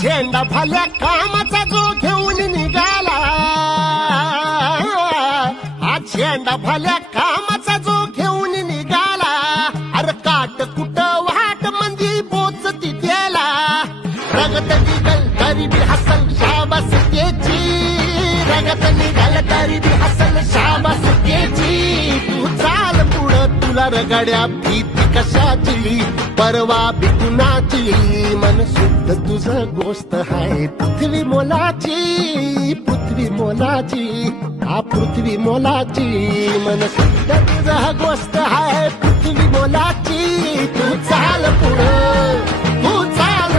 झेंडा भाल्या कामाचा जो घेऊन निघाला, हा झेंडा भाल्या कामाचा जो घेऊन निघाला, अरे काट कुट वाट मंदी पोचती त्याला, रगत निघल तरी बी हसल शाबास त्याची, रगत निघल तरी बी हसल शाबास त्याची. तू चाल पुढं तुला रगड्या भीती कशाची, परवा बी कुणाची, मन शुद्ध तुझं गोष्ट हाय पृथ्वी मोलाची, पृथ्वी मोलाची, हा पृथ्वी मोलाची, मन शुद्ध तुझं गोष्ट हाय